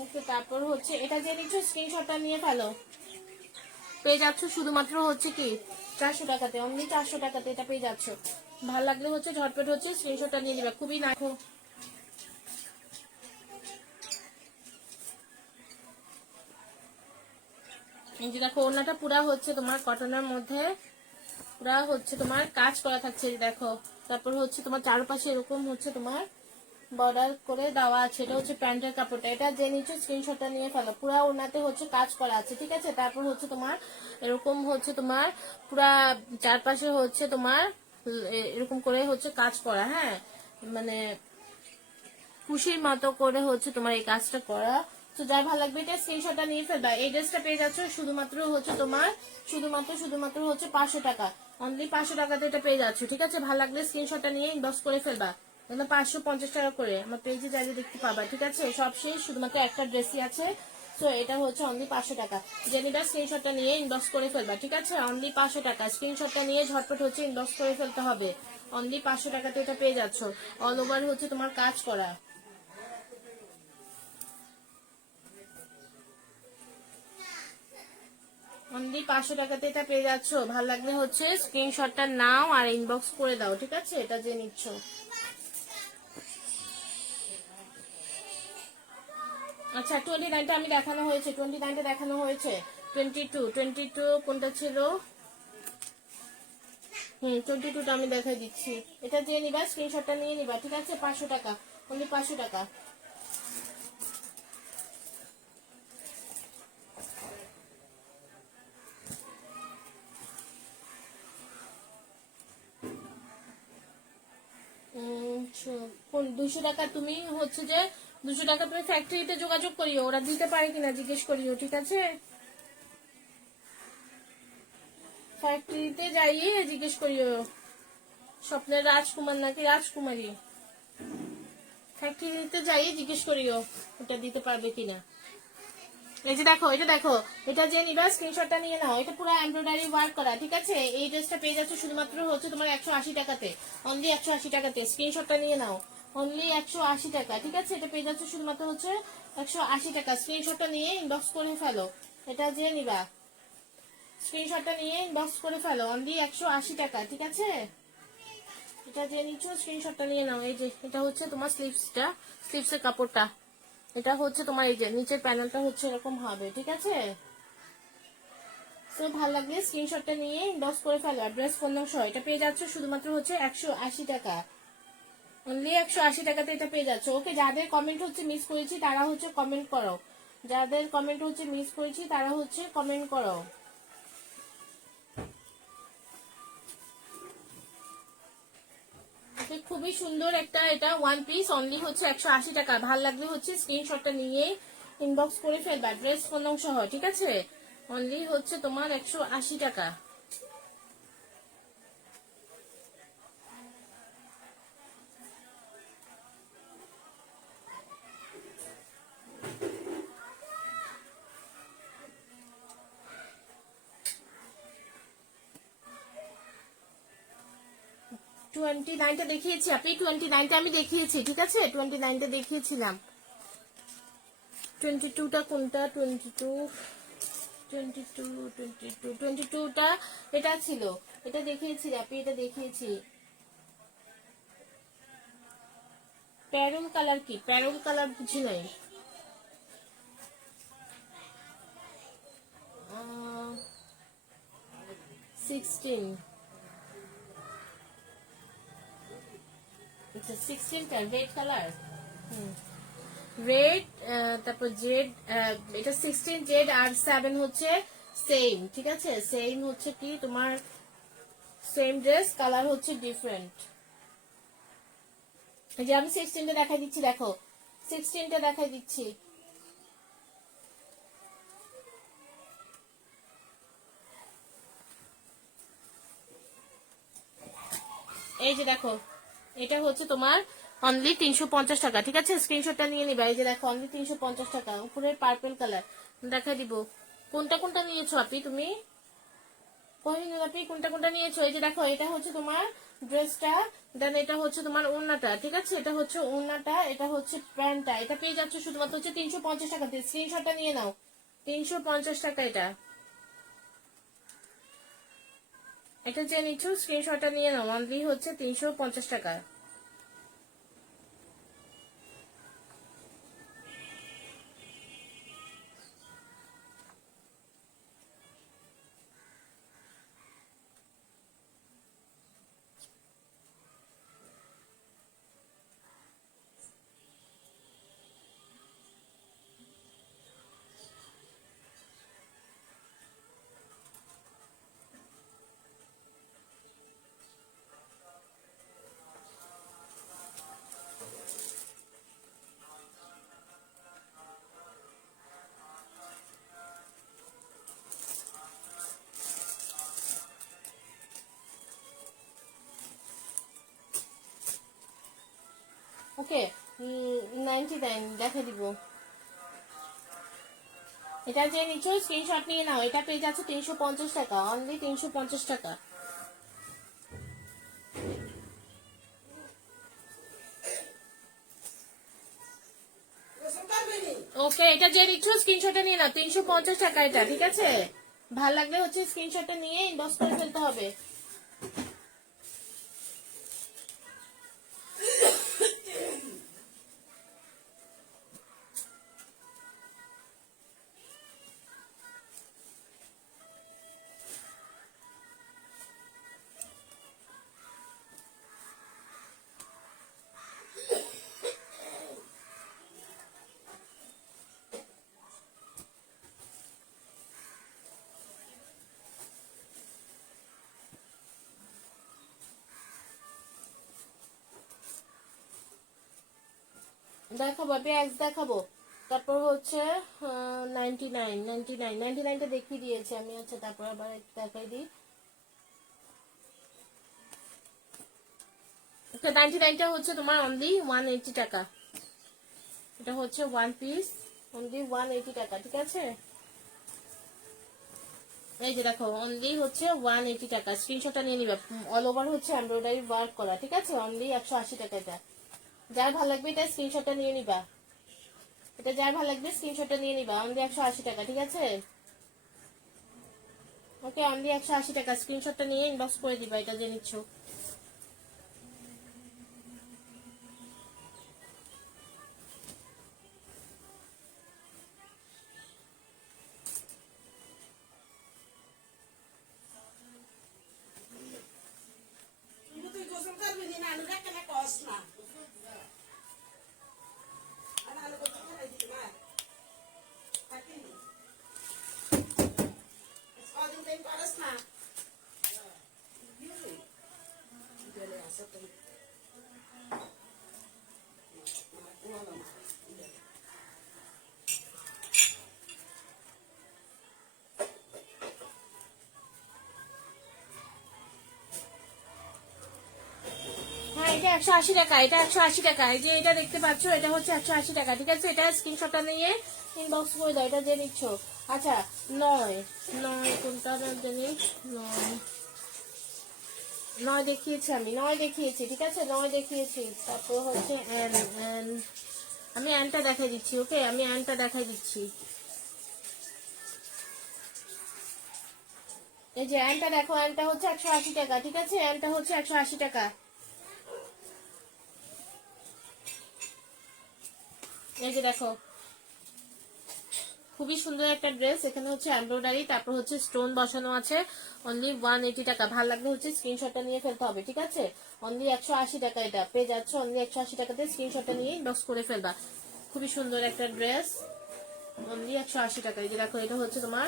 ওকে, তারপর হচ্ছে এটা যে নিচ্ছ স্ক্রিনশটটা নিয়ে ফেলো, পেয়ে যাচ্ছ শুধুমাত্র হচ্ছে কি 400 টাকাতে, অনলি 400 টাকাতে এটা পেয়ে যাচ্ছ। ভালো লাগলে হচ্ছে ঝটপট হচ্ছে স্ক্রিনশটটা নিয়ে নিবে, খুবই দেখো। এই যে দেখো ওড়নাটা পুরা হচ্ছে তোমার কটনের মধ্যে, পুরা হচ্ছে তোমার কাজ করা থাকছে, এই দেখো। তারপর হচ্ছে তোমার চারপাশে এরকম হচ্ছে তোমার বর্ডার করে দেওয়া আছে। এটা হচ্ছে প্যান্টের কাপড়টা। এটা যে নিচে স্ক্রিনশটটা নিয়ে ফেলো, পুরা ওড়নাতে হচ্ছে কাজ করা আছে, ঠিক আছে? তারপর হচ্ছে তোমার এরকম হচ্ছে তোমার পুরা চারপাশে হচ্ছে তোমার এরকম করে হচ্ছে কাজ করা, হ্যাঁ মানে খুশির মতো করে হচ্ছে তোমার এই কাজটা করা। তো যার ভালো লাগবে এটা স্ক্রিনশটটা নিয়ে ফেলবা। এই ড্রেসটা পেয়ে যাচ্ছ শুধুমাত্র হচ্ছে তোমার শুধুমাত্র হচ্ছে 500 টাকা, অনলি 500 টাকাতে এটা পেয়ে যাচ্ছ, ঠিক আছে? ভালো লাগলে স্ক্রিনশটটা নিয়ে ইনবক্স করে ফেলবা। 550 টাকা করে আমার পেজে যাইলে দেখতে পাবা, ঠিক আছে? সব শেষ, শুধুমাত্র একটা ড্রেসই আছে। তো এটা হচ্ছে অনলি 500 টাকা। জেনিটা স্ক্রিনশটটা নিয়ে ইনবক্স করে ফেলবা, ঠিক আছে? অনলি 500 টাকা। স্ক্রিনশটটা নিয়ে ঝটপট হচ্ছে ইনবক্স করে ফেলতে হবে। অনলি 500 টাকাতে এটা পেয়ে যাচ্ছ, অল ওভার হচ্ছে তোমার কাজ করা। অনলি 500 টাকাতে এটা পেয়ে যাচ্ছ। ভালো লাগলে হচ্ছে স্ক্রিনশটটা নাও আর ইনবক্স করে দাও, ঠিক আছে? এটা যে নিচ্ছ। আচ্ছা 29টা আমি দেখানো হয়েছে, 29টা দেখানো হয়েছে। 22 কোনটা ছিল? 22টা আমি দেখাই দিচ্ছি। এটা যে নিবা স্ক্রিনশটটা নিয়ে নিবা, ঠিক আছে? 500 টাকা, অনলি 500 টাকা। কোন 200 টাকা তুমি হচ্ছে যে 200 টাকা তুমি ফ্যাক্টরিতে যোগাযোগ করিও, ওরা দিতে পারে কিনা জিজ্ঞেস করিও, ঠিক আছে? ফ্যাক্টরিতে যাইয়ে জিজ্ঞেস করিও স্বপ্নের রাজকুমার নাকি রাজকুমারী, ফ্যাক্টরিতে যাইয়ে জিজ্ঞেস করিও ওটা দিতে পারবে কিনা। এই যে দেখো, এটা দেখো, এটা যে নিবা স্ক্রিনশটটা নিয়ে নাও। এটা পুরো এমব্রয়ডারি ওয়ার্ক করা, ঠিক আছে? এই ড্রেসটা পেয়ে যাচ্ছে শুধুমাত্র হচ্ছে তোমার 180 টাকাতে, অনলি 180 টাকাতে। স্ক্রিনশটটা নিয়ে নাও, অনলি 180 টাকা, ঠিক আছে? এটা পেয়ে যাচ্ছে শুধুমাত্র হচ্ছে 180 টাকা। স্ক্রিনশটটা নিয়ে ইনবক্স করে ফেলো, এটা যে নিবা স্ক্রিনশটটা নিয়ে ইনবক্স করে ফেলো, অনলি 180 টাকা, ঠিক আছে? এটা যে নিচ্ছ স্ক্রিনশটটা নিয়ে নাও। এই যে এটা হচ্ছে তোমার স্লিভসের কাপড়টা। এটা হচ্ছে তোমার এই যে নিচের প্যানেলটা হচ্ছে এরকম হবে, ঠিক আছে? তো ভালো লাগলে স্ক্রিনশটটা নিয়ে ইনবক্স করে ফেলো। অ্যাড্রেস ফোন নম্বর সহ এটা পেয়ে যাচ্ছ শুধুমাত্র হচ্ছে 180 টাকা, অনলি 180 টাকাতে এটা পেয়ে যাচ্ছ। ওকে, যাদের কমেন্ট হচ্ছে মিস করেছি তারা হচ্ছে কমেন্ট করো, যাদের কমেন্ট হচ্ছে মিস করেছি তারা হচ্ছে কমেন্ট করো। খুবই সুন্দর একটা এটা ওয়ান পিস, অনলি হচ্ছে 180 টাকা। ভাল লাগলে হচ্ছে স্ক্রিনশটটা নিয়ে ইনবক্স করে ফেলবা অ্যাড্রেস ফোন নম্বর সহ, ঠিক আছে? অনলি হচ্ছে তোমার 180 টাকা। টোয়েন্টি নাইনটা দেখিয়েছি আপনি, 29টা আমি দেখিয়েছি, ঠিক আছে? 29টা দেখিয়েছিলাম। 22টা কোনটা? 22টা এটা ছিল, এটা দেখিয়েছি আপনি, এটা দেখিয়েছি। প্যারল কালার কি? প্যারল কালার বুঝি নাই। 16, আচ্ছা 16টা রেড কালার, রেড, তারপর জেড, এটা 16 জেড আর 7 হচ্ছে সেম, ঠিক আছে? সেম হচ্ছে কি তোমার সেম ড্রেস, কালার হচ্ছে ডিফারেন্ট। যে আমি 16টা দেখাই দিচ্ছি, দেখো 16টা দেখাই দিচ্ছি। এই যে দেখো, এটা হচ্ছে তোমার অনলি 350 টাকা, ঠিক আছে? স্ক্রিনশটটা নিয়ে নিবা। এই যে দেখো অনলি 350 টাকা, উপরে পার্পল কালার দেখা দিব। কোনটা কোনটা নিয়েছো আপনি? তুমি কোহিনুর আপনি কোনটা কোনটা নিয়েছো? এই যে দেখো, এটা হচ্ছে তোমার ড্রেসটা, দেন এটা হচ্ছে তোমার ওড়নাটা, ঠিক আছে? এটা হচ্ছে ওড়নাটা, এটা হচ্ছে প্যান্টটা। এটা পেয়ে যাচ্ছে শুধুমাত্র হচ্ছে 350 টাকা দিয়ে। স্ক্রিনশটটা নিয়ে নাও, 350 টাকা এটা। এটা যে নিচ্ছ স্ক্রিনশটটা নিয়ে নাও, অনলি হচ্ছে 350 টাকা। ওকে, 99 দেখা দিব। এটা যে নিচ্ছ স্ক্রিনশট নিয়ে নাও, এটা পেয়ে যাচ্ছে 350 টাকা, অনলি 350 টাকা। ওকে, এটা যে নিচ্ছ স্ক্রিনশটটা নিয়ে নাও, 350 টাকা এটা, ঠিক আছে? ভাল লাগলে হচ্ছে স্ক্রিনশটটা নিয়ে ইনবক্স করে ফেলতে হবে। দেখাবো ব্যাগ, দেখাবো। তারপর হচ্ছে 99টা দেখিয়ে দিয়েছি আমি। আচ্ছা, তারপর আবার একটু দেখাই দিই। 99টা হচ্ছে তোমার অনলি 180 টাকা। এটা হচ্ছে ওয়ান পিস, অনলি 180 টাকা, ঠিক আছে? এই যে দেখো অনলি হচ্ছে 180 টাকা। স্ক্রিনশটটা নিয়ে নিবা, অল ওভার হচ্ছে এমব্রয়ডারি ওয়ার্ক করা, ঠিক আছে? অনলি 180 টাকা এটা। যার ভালো লাগবে এটা স্ক্রিনশটটা নিয়ে নিবা, এটা যার ভালো লাগবে স্ক্রিনশটটা নিয়ে নিবা, অনলি 180 টাকা, ঠিক আছে? ওকে, অনলি 180 টাকা। স্ক্রিনশটটা নিয়ে ইনবক্স করে দিবা এটা যে নিচ্ছ। হ্যাঁ এটা 180 টাকা, এটা 180 টাকা। এই যে এটা দেখতে পাচ্ছ, এটা হচ্ছে 180 টাকা, ঠিক আছে? এটা স্ক্রিনশটটা নিয়ে ইনবক্স করে দাও, এটা যে নিচ্ছ। আচ্ছা 9 কোনটা জানি, 9 দেখিয়েছি আমি, 9 দেখিয়েছি, ঠিক আছে? 9 দেখিয়েছি। তারপর হচ্ছে আমি অ্যানটা দেখাই দিচ্ছি, ওকে? আমি অ্যানটা দেখাই দিচ্ছি। এই যে অ্যানটা দেখো, অ্যানটা হচ্ছে 180 টাকা, ঠিক আছে? অ্যানটা হচ্ছে 180 টাকা। এই যে দেখো, খুবই সুন্দর একটা ড্রেস। এখানে হচ্ছে এমব্রয়ডারি, তারপর হচ্ছে স্টোন বসানো আছে। অনলি 180 টাকা। ভালো লাগলে হচ্ছে স্ক্রিনশটটা নিয়ে ফেলতে হবে, ঠিক আছে? অনলি 180 টাকা এটা পেয়ে যাচ্ছে। অনলি 180 টাকাতে স্ক্রিনশটটা নিয়ে ইনবক্স করে ফেলবা। খুবই সুন্দর একটা ড্রেস, অনলি 180 টাকা। এই যে দেখো, এটা হচ্ছে তোমার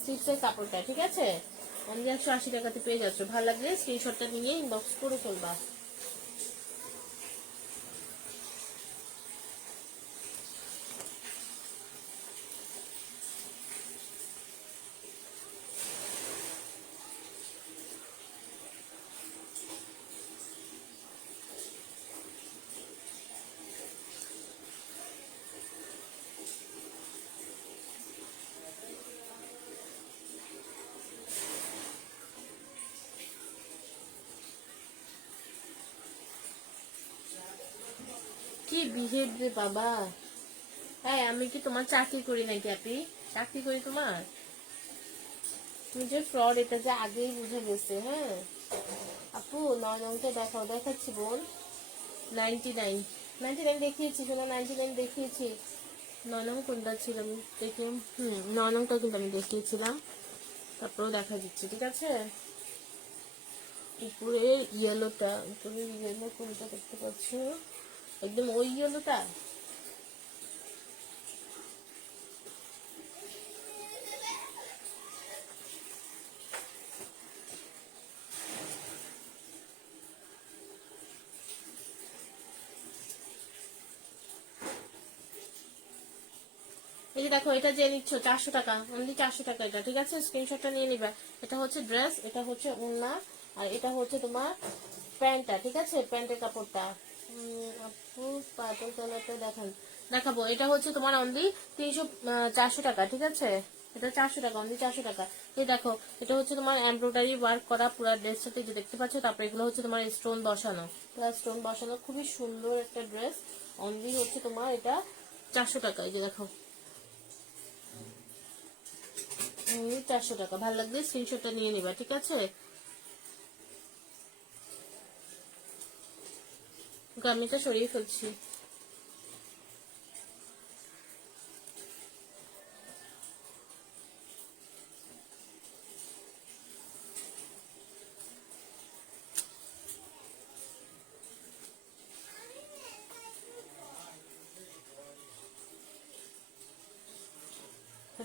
স্লিপসের কাপড়টা, ঠিক আছে? অনলি 180 টাকাতে পেয়ে যাচ্ছ। ভালো লাগলে স্ক্রিনশটটা নিয়ে ইনবক্স করে ফেলবা। কি বিহেভ রে বাবা! হ্যাঁ, আমি কি তোমার চাকরি করি নাকি আপনি? চাকরি করি তোমার? তুমি যে ফ্রড, এটা যে আগেই বুঝে গেছে। হ্যাঁ আপু, 9 নংটা দেখাও। দেখাচ্ছি বোন। 99 দেখিয়েছি, শোনো, 99 দেখিয়েছি। 9 নং কোনটা ছিল আমি দেখি। 9 নংটা কিন্তু আমি দেখিয়েছিলাম। তারপরেও দেখা দিচ্ছি, ঠিক আছে? উপরের ইয়েলোটা, উপরের ইয়েলো কোনটা দেখতে পাচ্ছ? একদম ওই ইয়েলোটা। এই যে দেখো, এটা যে নিচ্ছ 400 টাকা, অনলি 400 টাকা এটা, ঠিক আছে? স্ক্রিনশটটা নিয়ে নিবা। এটা হচ্ছে ড্রেস, এটা হচ্ছে ওড়না, আর এটা হচ্ছে তোমার প্যান্টটা, ঠিক আছে? প্যান্টের কাপড়টা। আপু পার্পল কালারটা দেখাবো। এটা হচ্ছে তোমার অনলি 400 টাকা, ঠিক আছে? এটা 400 টাকা, অনলি 400 টাকা। এই দেখো, এটা হচ্ছে তোমার এমব্রয়ডারি ওয়ার্ক করা পুরো ড্রেসটাতে, যে দেখতে পাচ্ছ। তারপরে এগুলো হচ্ছে তোমার স্টোন বসানো, প্লাস স্টোন বসানো। খুবই সুন্দর একটা ড্রেস। অনলি হচ্ছে তোমার এটা 400 টাকা। এই যে দেখো, 400 টাকা। ভালো লাগলে স্ক্রিনশটটা নিয়ে নিবা, ঠিক আছে? গামিটা সরিয়ে ফেলছি।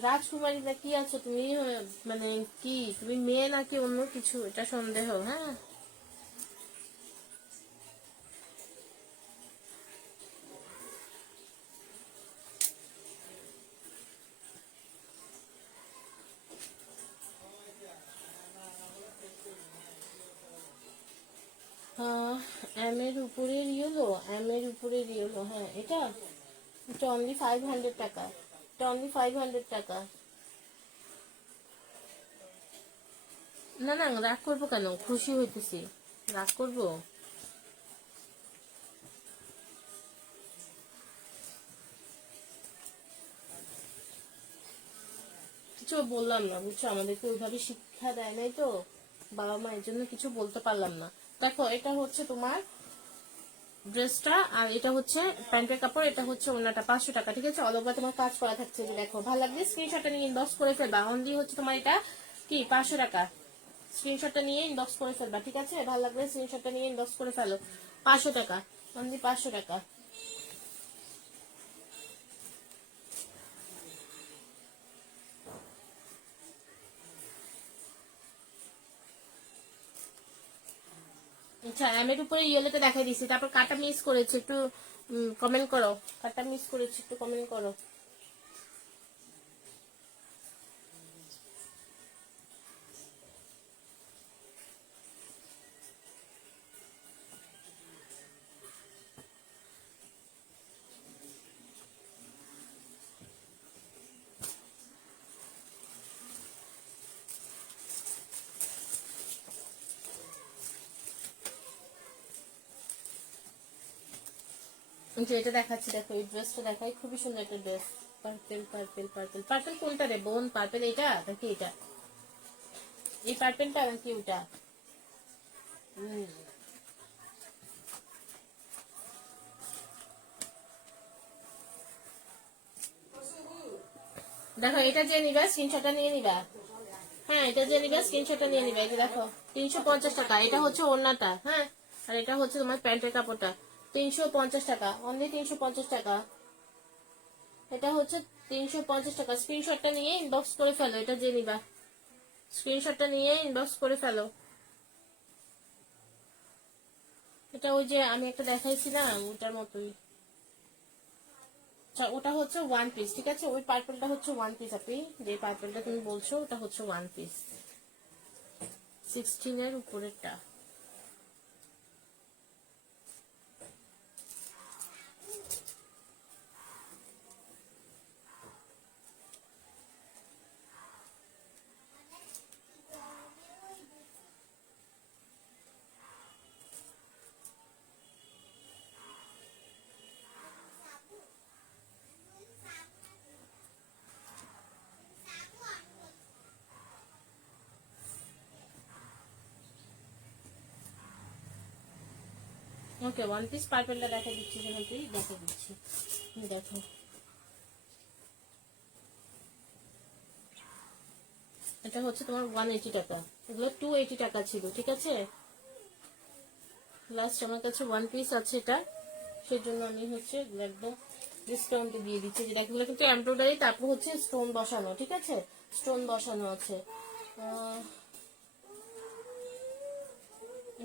রাজকুমারী না কি আছো তুমি? মানে কি তুমি মেয়ে নাকি অন্য কিছু, এটা সন্দেহ। হ্যাঁ, এম এর উপরের ইয়েলো, এম এর উপরের ইয়েলো। হ্যাঁ, এটা এটা অনলি 500 টাকা। এটা অনলি 500 টাকা। না না, রাগ করবো কেন? খুশি হইতেছি, রাগ করবো? কিছু বললাম না, বুঝছো? আমাদেরকে ওইভাবে শিক্ষা দেয় নাই তো বাবা মা, এর জন্য কিছু বলতে পারলাম না। দেখো, এটা হচ্ছে তোমার ড্রেসটা, আর এটা হচ্ছে প্যান্টের কাপড়, এটা হচ্ছে ওড়নাটা। 500 টাকা, ঠিক আছে? অল ওভার তোমার কাজ করা থাকছে। যে দেখো, ভালো লাগলে স্ক্রিনশটটা নিয়ে ইনবক্স করে ফেলবা। অনলি হচ্ছে তোমার এটা কি 500 টাকা। স্ক্রিনশটটা নিয়ে ইনবক্স করে ফেলবা, ঠিক আছে? ভালো লাগলে স্ক্রিনশটটা নিয়ে ইনবক্স করে ফেলো। 500 টাকা, অনলি 500 টাকা। আচ্ছা এর উপরে ইয়েলোতে দেখাই দিছি, তারপর কাটা মিস করেছে একটু কমেন্ট করো, কাটা মিস করেছে একটু কমেন্ট করো। যে এটা দেখাচ্ছি দেখো, এই ড্রেসটা দেখাই, খুবই সুন্দর একটা dress. Purple purple purple purple কোনটা রে বোন? পার্পেল এটা নাকি এটা? এই পার্পেলটা নাকি ওটা? দেখো এটা যে নিবা স্ক্রিনশটটা নিয়ে নিবা। হ্যাঁ এটা যে নিবা স্ক্রিনশটটা নিয়ে নিবা। এই যে দেখো 350 টাকা, এটা হচ্ছে ওড়নাটা, হ্যাঁ, আর এটা হচ্ছে তোমার প্যান্টের কাপড়টা। 350 টাকা, অনলি 350 টাকা। এটা হচ্ছে 350 টাকা। স্ক্রিনশটটা নিয়ে ইনবক্স করে ফেলো, এটা যে নিবা স্ক্রিনশটটা নিয়ে ইনবক্স করে ফেলো। এটা ওই যে আমি একটা দেখাইছিলাম ওটার মতোই। আচ্ছা ওটা হচ্ছে ওয়ান পিস, ঠিক আছে? ওই পার্পলটা হচ্ছে ওয়ান পিস। আপনি যে পার্পলটা তুমি বলছো ওটা হচ্ছে ওয়ান পিস, 16 এর উপরেরটা। ওকে ওয়ান পিস পার্পলটা দেখা দিচ্ছি, সেখানটাই দেখা দিচ্ছি। দেখো এটা হচ্ছে তোমার 180 টাকা, এগুলো 280 টাকা ছিল, ঠিক আছে? লাস্ট আমার কাছে ওয়ান পিস আছে এটা, সেই জন্য আমি হচ্ছে একদম ডিসকাউন্টে দিয়ে দিচ্ছি। যে এগুলো কিন্তু এমব্রয়ডারি, তারপর হচ্ছে স্টোন বসানো, ঠিক আছে? স্টোন বসানো আছে।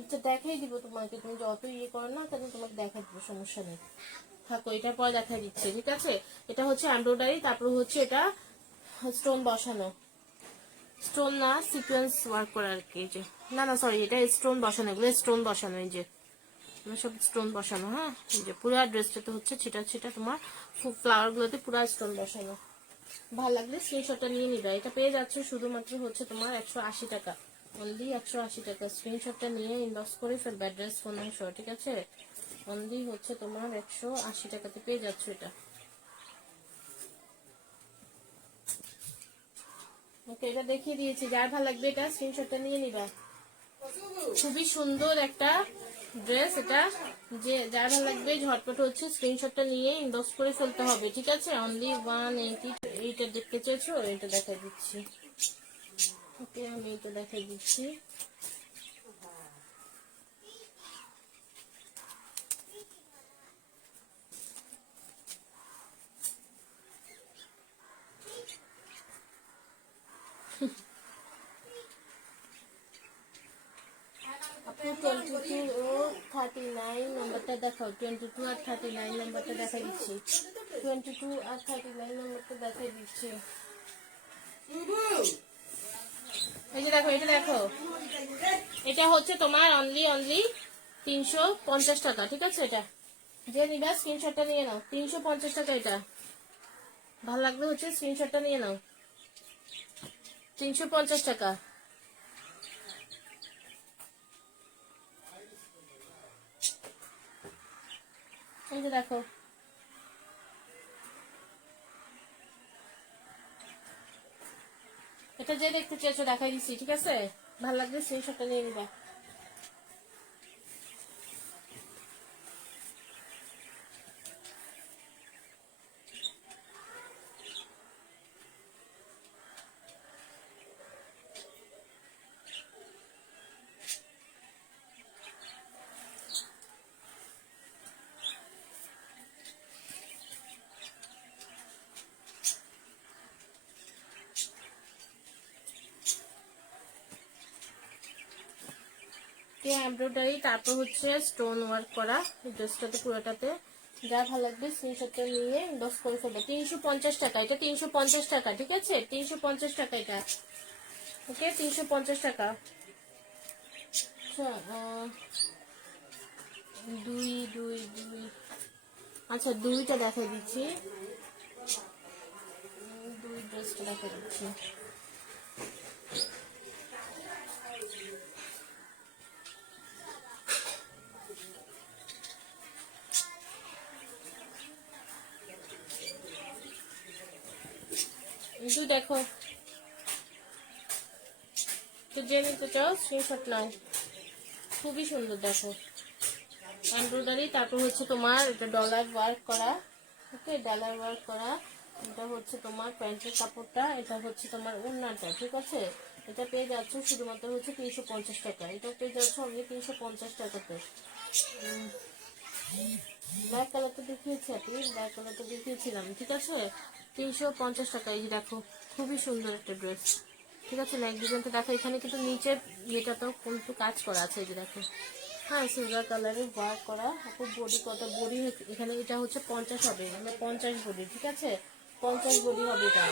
এটা দেখাই দিব তোমাকে, তুমি যত ইয়ে করো না কেন তোমাকে দেখাই দিব, সমস্যা নেই। থাকো এটার পরে দেখাই দিচ্ছে, ঠিক আছে? এটা হচ্ছে এমব্রয়ডারি, তারপর হচ্ছে এটা স্টোন বসানো, স্টোন না সিকোয়েন্স ওয়ার্ক করা আর কি। যে না না সরি, এটা স্টোন বসানো, এগুলো স্টোন বসানো, এই যে সব স্টোন বসানো। হ্যাঁ এই যে পুরো ড্রেসটাতে হচ্ছে ছিটা ছিটা তোমার ফ্লাওয়ার গুলোতে পুরো স্টোন বসানো। ভালো লাগলে স্ক্রিনশটটা নিয়ে নিবে। এটা পেয়ে যাচ্ছে শুধুমাত্র হচ্ছে তোমার 180 টাকা, অনলি 180 টাকা। স্ক্রিনশটটা নিয়ে ইনবক্স করে ফেলবে অ্যাড্রেস ফোন নাম্বার সহ, ঠিক আছে? অনলি হচ্ছে তোমার 180 টাকাতে পেয়ে যাচ্ছে এটা। ওকে এটা দেখিয়ে দিয়েছি, যার ভালো লাগবে এটা স্ক্রিনশটটা নিয়ে নিবা। খুবই সুন্দর একটা ড্রেস এটা, যে যার ভালো লাগবে ঝটপট হচ্ছে স্ক্রিনশটটা নিয়ে ইনবক্স করে ফেলতে হবে, ঠিক আছে? অনলি 180। এইটা দেখতে চাইছো? এটা দেখাই দিচ্ছি। ওকে আমি এটা দেখাই দিচ্ছি। আপনি 22 ও 39 নাম্বারটা দেখাও। 22 আর 39 নাম্বারটা দেখাই দিচ্ছি। 22 আর 39 নাম্বারটা দেখাই দিচ্ছি। এই যে দেখো, এটা দেখো, এটা হচ্ছে তোমার অনলি 350 টাকা, ঠিক আছে? এটা যে নিবা স্ক্রিনশটটা নিয়ে নাও, 350 টাকা। এটা ভালো লাগবে হচ্ছে স্ক্রিনশটটা নিয়ে নাও, 350 টাকা। এই যে দেখো, এটা যে দেখতে চেয়েছো দেখাই দিচ্ছি, ঠিক আছে? ভালো লাগবে স্ক্রিনশটটা নিয়ে নিবা। পুরো এমব্রয়ডারি, তারপর হচ্ছে স্টোন ওয়ার্ক করা এই ড্রেসটাতে পুরোটাতে। যা ভালো লাগবে স্ক্রিনশটটা নিয়ে ইনবক্স করে ফেলবে। 350 টাকা, এটা 350 টাকা, ঠিক আছে? 350 টাকা এটা, ওকে? 350 টাকা। আচ্ছা, দুই দুই দুই, আচ্ছা দুইটা দেখা দিচ্ছি, দুই ড্রেসটা দেখা দিচ্ছি। একটু দেখো তো, যে নিতে চাও স্ক্রিনশট নাও। খুবই সুন্দর, দেখো এমব্রয়ডারি, তারপর হচ্ছে তোমার এটা ডলার ওয়ার্ক করা, ওকে? ডলার ওয়ার্ক করা। এটা হচ্ছে তোমার প্যান্টের কাপড়টা, এটা হচ্ছে তোমার ওড়নাটা, ঠিক আছে? এটা পেয়ে যাচ্ছ শুধুমাত্র হচ্ছে 350 টাকা। এটা পেয়ে যাচ্ছ অনলি 350 টাকাতে। ব্ল্যাক কালারটা দেখিয়েছি, আপনি ব্ল্যাক কালারটা দেখিয়েছিলাম, ঠিক আছে? 350 টাকা। এই যে দেখো খুবই সুন্দর একটা ড্রেস, ঠিক আছে? নেক ডিজাইনটা দেখো, এখানে কিন্তু নিচের ইয়েটাতেও কিন্তু কাজ করা আছে, এই যে দেখো। হ্যাঁ, সিলভার কালারের ওয়ার্ক করা। আপু বডি কত? বডি এখানে এটা হচ্ছে 50 হবে, মানে 50 বডি, ঠিক আছে? 50 বডি হবে এটা।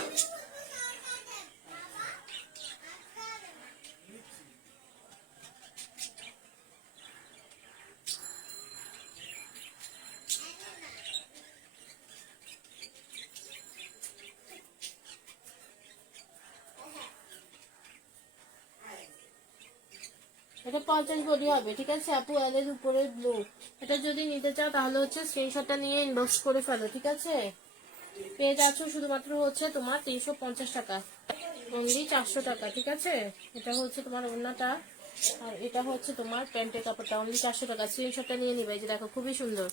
এটা 50 বডি হবে, ঠিক আছে আপু? এলের উপরে ব্লু। এটা যদি নিতে চাও তাহলে হচ্ছে স্ক্রিনশটটা নিয়ে ইনবক্স করে ফেলো, ঠিক আছে? পেয়ে যাচ্ছ শুধুমাত্র হচ্ছে তোমার 350 টাকা, অনলি 400 টাকা, ঠিক আছে? এটা হচ্ছে তোমার ওড়নাটা, আর এটা হচ্ছে তোমার প্যান্টের কাপড়টা, অনলি 400 টাকা। স্ক্রিনশটটা নিয়ে নিবে। এই যে দেখো খুবই সুন্দর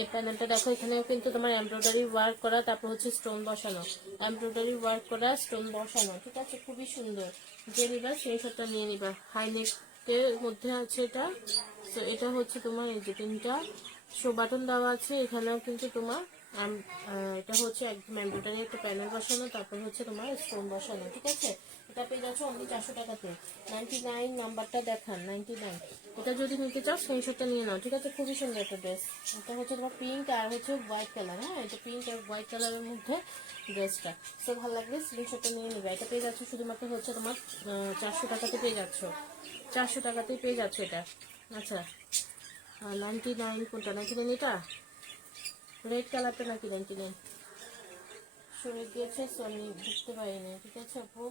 এই প্যানেলটা, দেখো এখানেও কিন্তু তোমার এমব্রয়ডারি ওয়ার্ক করা, তারপর হচ্ছে স্টোন বসানো, এমব্রয়ডারি ওয়ার্ক করা, স্টোন বসানো, ঠিক আছে? খুবই সুন্দর। যে নিবা স্ক্রিনশটটা নিয়ে নিবা। হাই নেকের মধ্যে আছে এটা। তো এটা হচ্ছে তোমার এই যে তিনটা শো বাটন দেওয়া আছে, এখানেও কিন্তু তোমার এটা হচ্ছে একদম এমব্রয়ডারি একটা প্যানেল বসানো, তারপর হচ্ছে তোমার স্টোন বসানো, ঠিক আছে? এটা পেয়ে যাচ্ছ অনলি 400 টাকাতে। 99 নাম্বারটা দেখান, 99। এটা যদি নিতে চাও স্ক্রিনশটটা নিয়ে নাও, ঠিক আছে? খুবই সুন্দর একটা ড্রেস। এটা হচ্ছে তোমার পিঙ্ক আর হচ্ছে হোয়াইট কালার, হ্যাঁ? এটা পিঙ্ক আর হোয়াইট কালারের মধ্যে ড্রেসটা। সো ভালো লাগবে স্ক্রিনশটটা নিয়ে নিবে। এটা পেয়ে যাচ্ছ শুধুমাত্র হচ্ছে তোমার 400 টাকাতে পেয়ে যাচ্ছ, 400 টাকাতেই পেয়ে যাচ্ছ এটা। আচ্ছা, 99 কোনটা? 99 এটা রেড কালারটা নাকি? 99 সরে গিয়েছে, সনি বুঝতে পারিনি, ঠিক আছে আপু?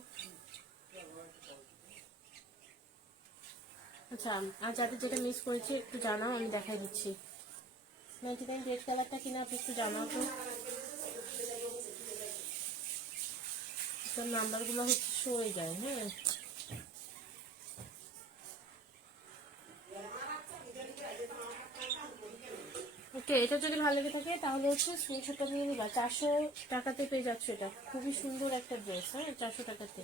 আচ্ছা, আর যাদের যেটা মিস করেছি একটু জানাও, আমি দেখাই দিচ্ছি। 99 রেড কালারটা কিনা আপনি একটু জানাও তো। সব নাম্বারগুলো হচ্ছে সরে যায়, হ্যাঁ? ওকে, এটা যদি ভালো লেগে থাকে তাহলে হচ্ছে স্ক্রিনশটটা নিয়ে নিবা। 400 টাকাতে পেয়ে যাচ্ছ এটা। খুবই সুন্দর একটা ড্রেস, হ্যাঁ? 400 টাকাতে।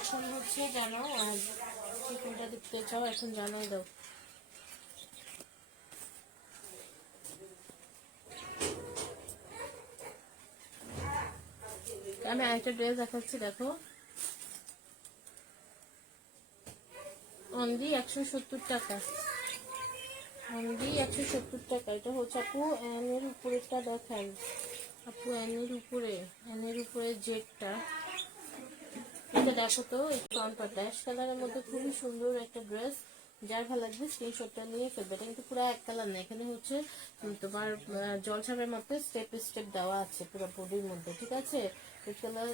এখন হচ্ছে জানাও, আর কি কোনটা দেখতে চাও এখন জানাই দাও। আমি আরেকটা ড্রেস দেখাচ্ছি, দেখো অনলি 170 টাকা, অনলি 170 টাকা। এটা হচ্ছে আপু এর উপরেরটা দেখান, আপু এর উপরে জেটটা, এটা দেখো তো। এই ফ্রন্টটা ড্যাশ কালারের মধ্যে খুবই সুন্দর একটা ড্রেস। যার ভালো লাগবে স্ক্রিনশটটা নিয়ে ফেলবে। এটা কিন্তু পুরো এক কালার না, এখানে হচ্ছে তোমার জলছাপের মধ্যে স্টেপ স্টেপ দেওয়া আছে পুরো বডির মধ্যে, ঠিক আছে? এই কালার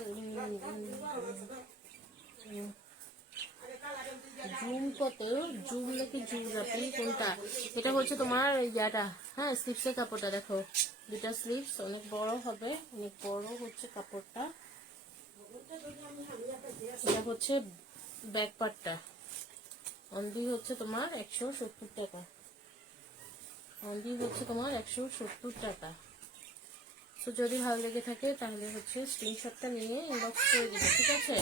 জুম কত? জুম নাকি জুমরাপি কোনটা? এটা হচ্ছে তোমার ইয়াটা, হ্যাঁ, স্লিপসের কাপড়টা দেখো। দুটা স্লিপস অনেক বড় হবে, অনেক বড় হচ্ছে কাপড়টা। এটা হচ্ছে ব্যাক পার্টটা, অনলি হচ্ছে তোমার 170 টাকা, অনলি হচ্ছে তোমার 170 টাকা। তো যদি ভালো লেগে থাকে তাহলে হচ্ছে স্ক্রিনশটটা নিয়ে ইনবক্স করে দিবে, ঠিক আছে?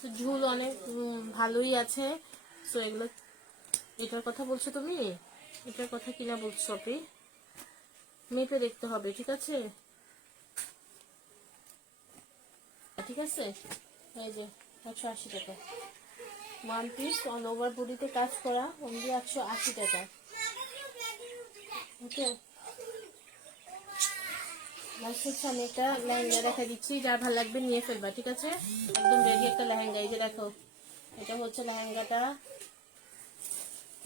তো ঝুল অনেক ভালোই আছে। সো এগুলো, এটার কথা বলছো তুমি? এটার কথা কিনা বলছো আপনি? মেপে দেখতে হবে, ঠিক আছে? ঠিক আছে, এই যে 180 টাকা ওয়ান পিস, অল ওভার বডিতে কাজ করা, অনলি 180 টাকা। ওকে, লাস্ট হচ্ছে আমি একটা লেহেঙ্গা দেখা দিচ্ছি, যার ভালো লাগবে নিয়ে ফেলবা, ঠিক আছে? একদম রেডি একটা লেহেঙ্গা, এই যে দেখো, এটা হচ্ছে লেহেঙ্গাটা,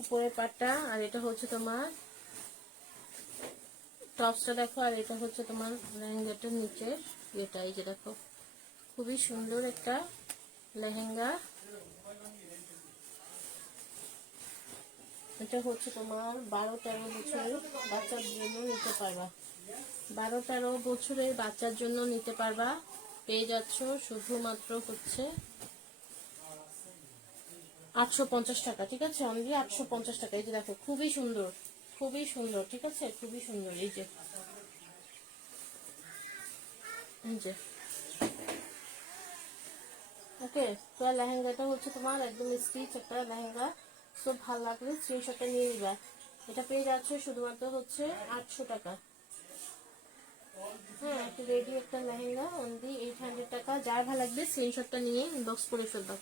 উপরের পাটটা, আর এটা হচ্ছে তোমার টপসটা দেখো, আর এটা হচ্ছে তোমার লেহেঙ্গাটার নিচে এটা, এই যে দেখো, খুবই সুন্দর একটা লেহেঙ্গা। এটা হচ্ছে তোমার 12-13 বছরের বাচ্চার জন্য নিতে পারবা, 12-13 বছরের বাচ্চার জন্য নিতে পারবা। পেয়ে যাচ্ছ শুধুমাত্র হচ্ছে 850 টাকা, ঠিক আছে? অনলি 850 টাকা। এই যে দেখো, খুবই সুন্দর, খুবই সুন্দর, ঠিক আছে? খুবই সুন্দর, এই যে, এই যে। ওকে, তো লেহেঙ্গাটা হচ্ছে তোমার একদম স্টিচ একটা লেহেঙ্গা। সো ভালো লাগলে স্ক্রিনশটটা নিয়ে নিবা। এটা পেয়ে যাচ্ছে শুধুমাত্র হচ্ছে 800 টাকা। হ্যাঁ, একটা রেডি একটা লেহেঙ্গা, অনলি 800 টাকা। যার ভালো লাগবে স্ক্রিনশটটা নিয়ে ইনবক্স করে ফেলবা।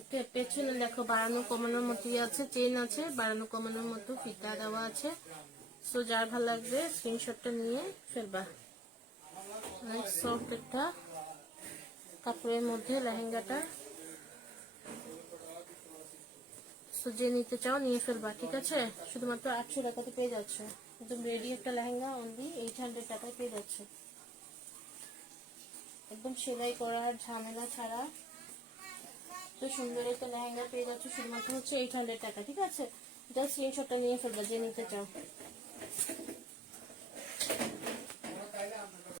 ওকে, পেছনে দেখো বাড়ানো কমানোর মতো আছে, চেন আছে, বাড়ানো কমানোর মতো ফিতা দেওয়া আছে। সো যার ভালো লাগবে স্ক্রিনশটটা নিয়ে ফেলবা। অনেক সফট একটা কাপড়ের মধ্যে লেহেঙ্গাটা। সো যে নিতে চাও নিয়ে ফেলবা, ঠিক আছে? শুধুমাত্র 800 টাকাতে পেয়ে যাচ্ছ একদম রেডি একটা লেহেঙ্গা, অনলি 800 টাকায় পেয়ে যাচ্ছ, একদম সেলাই করার ঝামেলা ছাড়া। তো সুন্দর একটা লেহেঙ্গা পেয়ে যাচ্ছ শুধুমাত্র হচ্ছে 800 টাকা, ঠিক আছে? জাস্ট স্ক্রিনশটটা নিয়ে ফেলবা যে নিতে চাও।